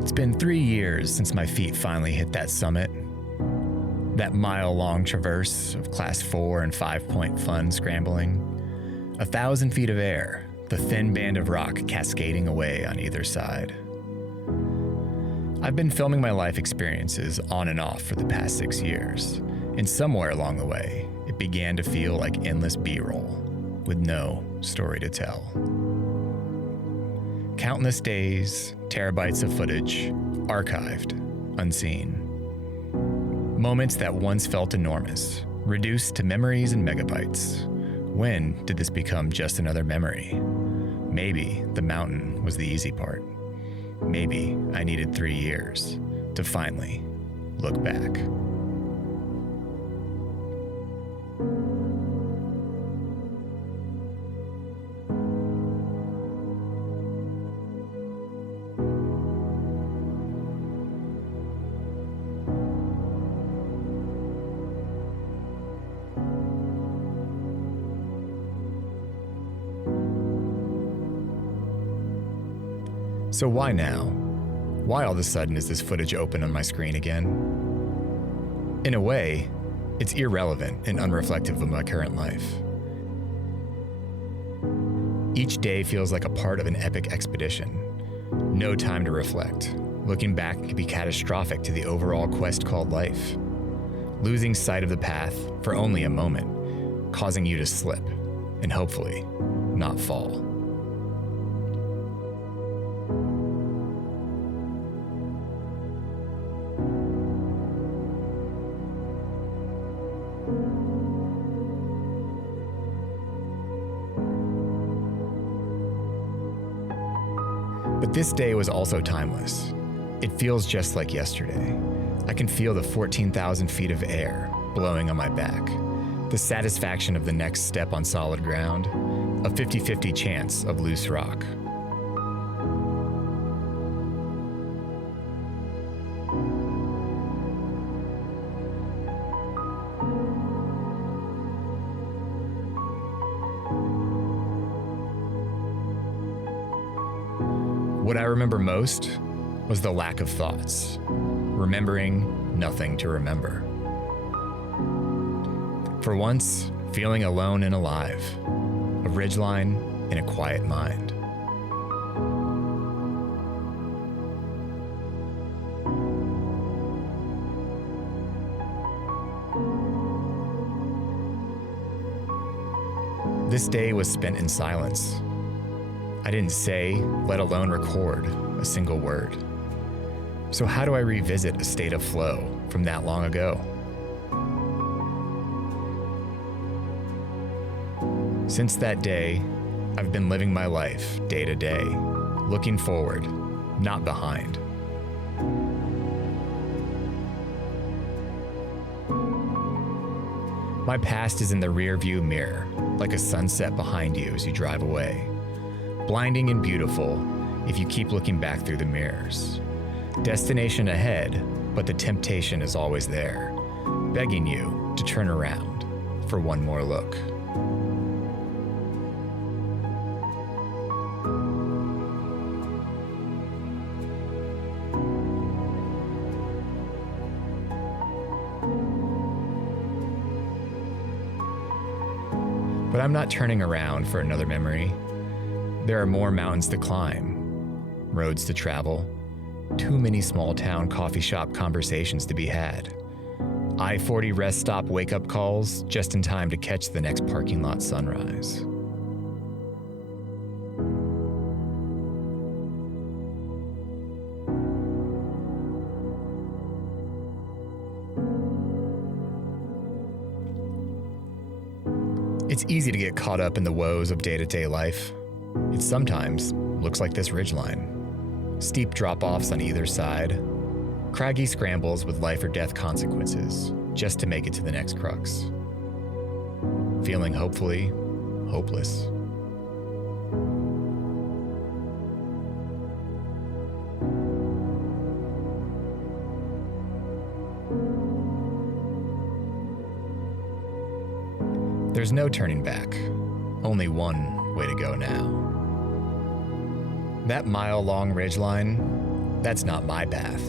It's been 3 years since my feet finally hit that summit. That mile-long traverse of Class 4 and 5-point fun scrambling. 1,000 feet of air, the thin band of rock cascading away on either side. I've been filming my life experiences on and off for the past 6 years, and somewhere along the way, it began to feel like endless B-roll, with no story to tell. Countless days, terabytes of footage, archived, unseen. Moments that once felt enormous, reduced to memories and megabytes. When did this become just another memory? Maybe the mountain was the easy part. Maybe I needed 3 years to finally look back. So why now? Why all of a sudden is this footage open on my screen again? In a way, it's irrelevant and unreflective of my current life. Each day feels like a part of an epic expedition. No time to reflect. Looking back could be catastrophic to the overall quest called life. Losing sight of the path for only a moment, causing you to slip, and hopefully not fall. But this day was also timeless. It feels just like yesterday. I can feel the 14,000 feet of air blowing on my back, the satisfaction of the next step on solid ground, a 50-50 chance of loose rock. What I remember most was the lack of thoughts, remembering nothing to remember. For once, feeling alone and alive, a ridgeline and a quiet mind. This day was spent in silence. I didn't say, let alone record, a single word. So how do I revisit a state of flow from that long ago? Since that day, I've been living my life day to day, looking forward, not behind. My past is in the rearview mirror, like a sunset behind you as you drive away. Blinding and beautiful if you keep looking back through the mirrors. Destination ahead, but the temptation is always there, begging you to turn around for one more look. But I'm not turning around for another memory. There are more mountains to climb, roads to travel, too many small-town coffee shop conversations to be had, I-40 rest stop wake-up calls just in time to catch the next parking lot sunrise. It's easy to get caught up in the woes of day-to-day life. It sometimes looks like this ridgeline. Steep drop-offs on either side, craggy scrambles with life or death consequences just to make it to the next crux. Feeling hopefully hopeless. There's no turning back, only one way to go now. That mile-long ridgeline, That's not my path.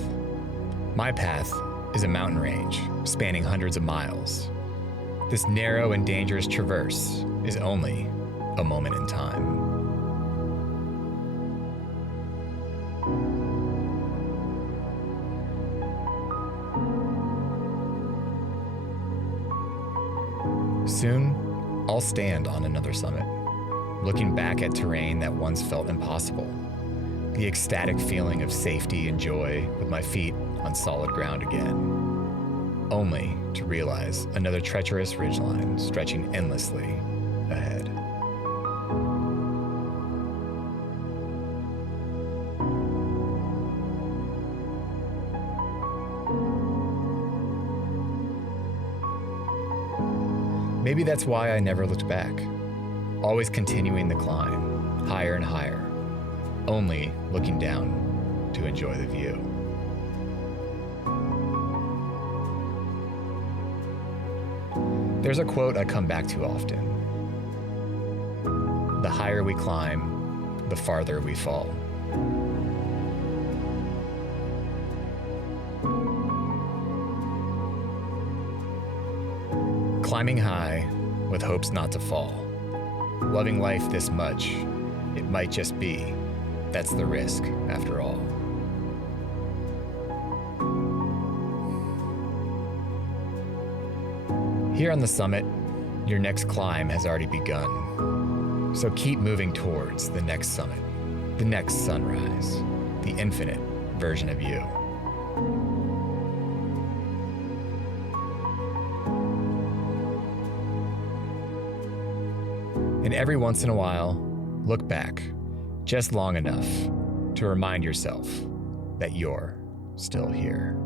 My path is a mountain range spanning hundreds of miles. This narrow and dangerous traverse is only a moment in time. Soon, I'll stand on another summit, looking back at terrain that once felt impossible. The ecstatic feeling of safety and joy with my feet on solid ground again, only to realize another treacherous ridgeline stretching endlessly ahead. Maybe that's why I never looked back, always continuing the climb, higher and higher, only looking down to enjoy the view. There's a quote I come back to often. The higher we climb, the farther we fall. Climbing high with hopes not to fall. Loving life this much, it might just be. That's the risk, after all. Here on the summit, your next climb has already begun. So keep moving towards the next summit, the next sunrise, the infinite version of you. And every once in a while, look back, just long enough to remind yourself that you're still here.